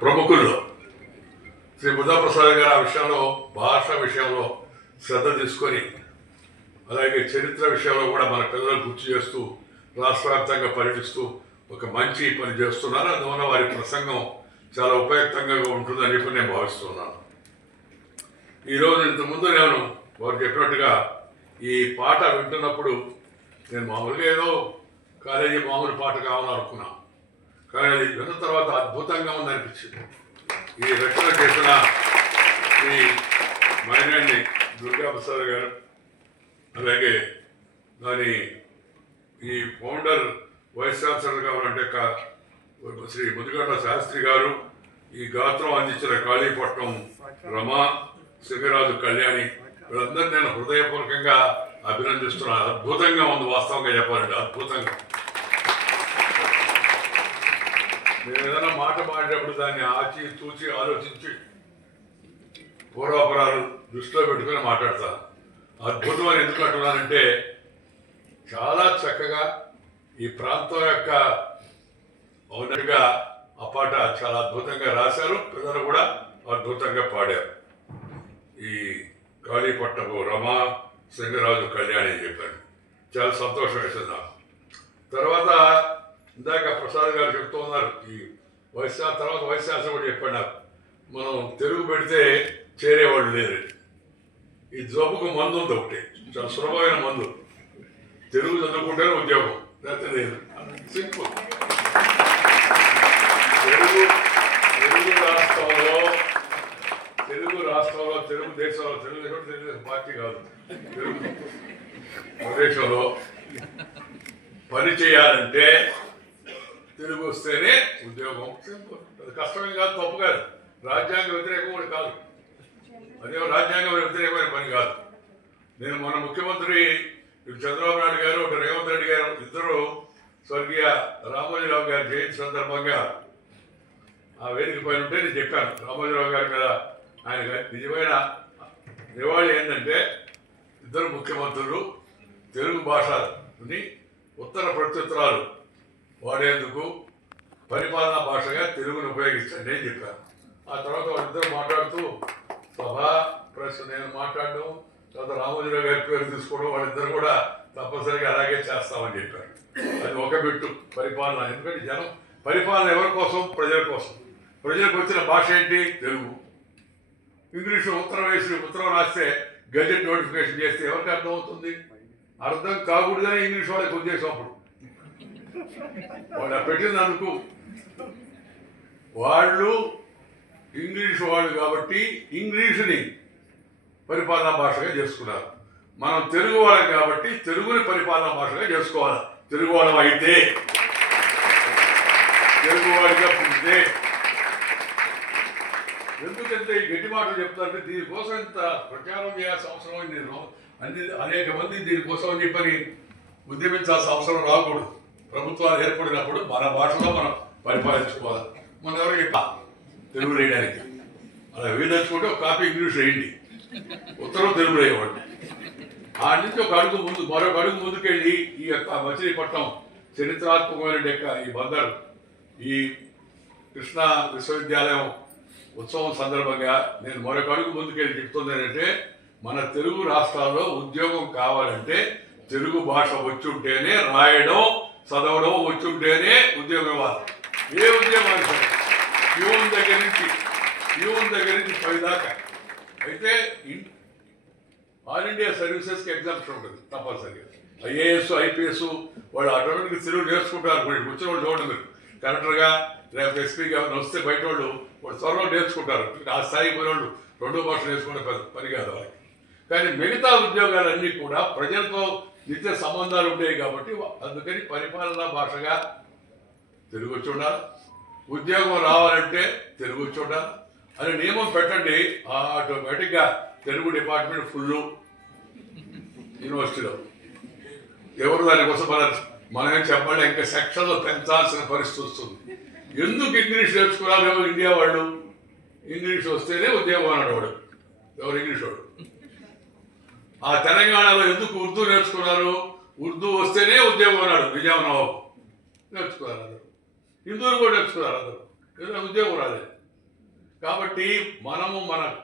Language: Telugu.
ప్రముఖుల్లో శ్రీ బుద్ధప్రసాద్ గారు ఆ విషయంలో భాష విషయంలో శ్రద్ధ తీసుకొని అలాగే చరిత్ర విషయంలో కూడా మన పిల్లలకు గుర్తు చేస్తూ రాష్ట్ర వ్యాప్తంగా పర్యటిస్తూ ఒక మంచి పని చేస్తున్నారు. అందువల్ల వారి ప్రసంగం చాలా ఉపయుక్తంగా ఉంటుందని చెప్పి నేను భావిస్తున్నాను. ఈరోజు ఇంతకుముందు నేను వారు చెప్పినట్టుగా ఈ పాట వింటున్నప్పుడు నేను మామూలుగా ఏదో కాలేజీ మామూలు పాట కావాలని అనుకున్నాను, కానీ అది విన్న తర్వాత అద్భుతంగా ఉందనిపించింది. ఈ రచన చేసిన ఈ మైనాన్ని దుర్గా ప్రసాద్ గారు, అలాగే దాని ఈ ఫౌండర్ వైస్ ఛాన్సలర్గా ఉన్నట్టే శ్రీ ముదిగొండ శాస్త్రి గారు, ఈ గాత్రం అందించిన కాళీపట్నం రమా, సింగరాజు కళ్యాణి, వీళ్ళందరూ నేను హృదయపూర్వకంగా అభినందిస్తున్నాను. అద్భుతంగా ఉంది, వాస్తవంగా చెప్పాలంటే అద్భుతంగా. నేను ఏదైనా మాట మాట్లాడేటప్పుడు దాన్ని ఆచి తూచి ఆలోచించి పూర్వాపరాలు దృష్టిలో పెట్టుకుని మాట్లాడతాను. అద్భుతం అని ఎందుకు అంటున్నానంటే చాలా చక్కగా ఈ ప్రాంతం యొక్క ఉన్నట్టుగా ఆ పాట చాలా అద్భుతంగా రాశారు, పిల్లలు కూడా అద్భుతంగా పాడారు. ఈ కాళీపట్నపు రమా, సింగరాజు కళ్యాణి అని చెప్పాను, చాలా సంతోషం వేసింది నాకు. తర్వాత ఇందాక ప్రసాద్ గారు చెప్తూ ఉన్నారు, ఈ తర్వాత వైశాఖ కూడా చెప్పాడు నాకు, మనం తెలుగు పెడితే చేరేవాళ్ళు లేరు. ఈ జబ్బుకు మందు ఉంది ఒకటి, చాలా సులభమైన మందు, తెలుగు చదువుకుంటేనే ఉద్యోగం, లేకపోతే లేదు. సింపుల్. తెలుగు రాష్ట్రంలో తెలుగు దేశం పార్టీ కాదు, తెలుగు ప్రదేశంలో పని చేయాలంటే తెలుగు వస్తేనే ఉద్యోగం. అది కష్టమే కాదు, తప్పు కాదు, రాజ్యాంగ వ్యతిరేకం కూడా కాదు, అదేమో రాజ్యాంగ వ్యతిరేకమైన పని కాదు. నేను మన ముఖ్యమంత్రి చంద్రబాబు నాయుడు గారు, రేవంత్ రెడ్డి గారు ఇద్దరు స్వర్గీయ రామోజీరావు గారి జయంతి సందర్భంగా ఆ వేదిక పైన ఉంటే నేను చెప్పాను, రామోజీరావు గారి మీద ఆయన నిజమైన నివాళి ఏంటంటే ఇద్దరు ముఖ్యమంత్రులు తెలుగు భాషని ఉత్తర ప్రత్యుత్తరాలు వాడేందుకు పరిపాలనా భాషగా తెలుగును ఉపయోగించండి అని చెప్పాను. ఆ తర్వాత వాళ్ళిద్దరు మాట్లాడుతూ సభా ప్రెస్ నేను మాట్లాడడం, తర్వాత రామోజీరావు గారి పేరు తీసుకోవడం, వాళ్ళిద్దరు కూడా తప్పనిసరిగా అలాగే చేస్తామని చెప్పారు. అది ఒక బిట్టు పరిపాలన. ఎందుకంటే జనం పరిపాలన ఎవరి కోసం? ప్రజల కోసం. ప్రజలకు వచ్చిన భాష ఏంటి? తెలుగు. ఇంగ్లీషు ఉత్తరం రాస్తే గజెట్ నోటిఫికేషన్ చేస్తే ఎవరికి అర్థమవుతుంది? అర్థం కాకూడదని ఇంగ్లీష్ వాళ్ళకి ఉద్దేశం. అప్పుడు వాళ్ళు పెట్టినందుకు వాళ్ళు ఇంగ్లీష్ వాళ్ళు కాబట్టి ఇంగ్లీషుని పరిపాలనా భాషగా చేసుకున్నారు. మనం తెలుగు వాళ్ళం కాబట్టి తెలుగుని పరిపాలనా భాషగా చేసుకోవాలి. తెలుగు వాళ్ళం అయితే, తెలుగువాడిగా పుట్టితే. ఎందుకంటే ఈ గట్టి మాటలు చెప్తారంటే దీనికోసం ఇంత ప్రచారం చేయాల్సిన అవసరం నేను అనేక మంది దీనికోసం అని చెప్పని ఉద్యమించాల్సిన అవసరం రాకూడదు. ప్రభుత్వాలు ఏర్పడినప్పుడు మన భాషలో మనం పరిపాలించుకోవాలి. మనం ఎవరు చెప్పా తెలుగు వేయడానికి, అలా వీలొచ్చుకుంటే ఒక కాపీ ఇంగ్లీష్ వేయండి, ఉత్తరం తెలుగు వేయవాడు. ఆ నుంచి ఒక అడుగు ముందు, మరొక అడుగు ముందుకెళ్ళి ఈ యొక్క మచిలీపట్నం చరిత్రాత్మకమైన యొక్క ఈ బందరు, ఈ కృష్ణా విశ్వవిద్యాలయం ఉత్సవం సందర్భంగా నేను మరొక అడుగు ముందుకెళ్ళి చెప్తుంది ఏంటంటే, మన తెలుగు రాష్ట్రాల్లో ఉద్యోగం కావాలంటే తెలుగు భాష వచ్చుంటేనే, రాయడం చదవడం వచ్చుంటేనే ఉద్యోగం ఇవ్వాలి. ఏ ఉద్యోగం సరే, ప్యూన్ దగ్గర నుంచి పై దాకా. అయితే ఆల్ ఇండియా సర్వీసెస్కి ఎగ్జామ్షన్ ఉంటుంది తప్పనిసరిగా. ఐఏఎస్, ఐపీఎస్ వాళ్ళు ఆటోమేటిక్గా తెలుగు నేర్చుకుంటారు. వచ్చిన వాళ్ళు చూడండి, మీరు కలెక్టర్గా లేకపోతే ఎస్పీగా వస్తే బయట వాళ్ళు త్వరలో నేర్చుకుంటారు. ఆ స్థాయి పోయిన వాళ్ళు రెండో భాష నేర్చుకునే పని కాదు వాళ్ళకి. కానీ మిగతా ఉద్యోగాలన్నీ కూడా ప్రజలతో నిత్య సంబంధాలు ఉంటాయి కాబట్టి అందుకని పరిపాలనా భాషగా తెలుగు వచ్చి ఉండాలి. ఉద్యోగం రావాలంటే తెలుగు వచ్చి ఉండాలి అని నియమం పెట్టండి. ఆటోమేటిక్గా తెలుగు డిపార్ట్మెంట్ ఫుల్ యూనివర్సిటీలో. ఎవరు దానికోసం మనం చెప్పాలి, ఇంకా సెక్షన్లో పెంచాల్సిన పరిస్థితి వస్తుంది. ఎందుకు ఇంగ్లీష్ నేర్చుకున్నారు ఎవరు? ఇండియా వాళ్ళు. ఇంగ్లీష్ వస్తేనే ఉద్యోగం అన్నాడు వాడు, ఎవరు ఇంగ్లీష్ వాడు. ఆ తెలంగాణలో ఎందుకు ఉర్దూ నేర్చుకున్నారు? ఉర్దూ వస్తేనే ఉద్యోగం అన్నాడు విజయనగరం నేర్చుకున్నారు అందరూ. హిందువులు కూడా నేర్చుకున్నారు అందరూ. ఏదైనా ఉద్యోగం రాలేదు. కాబట్టి మనము మన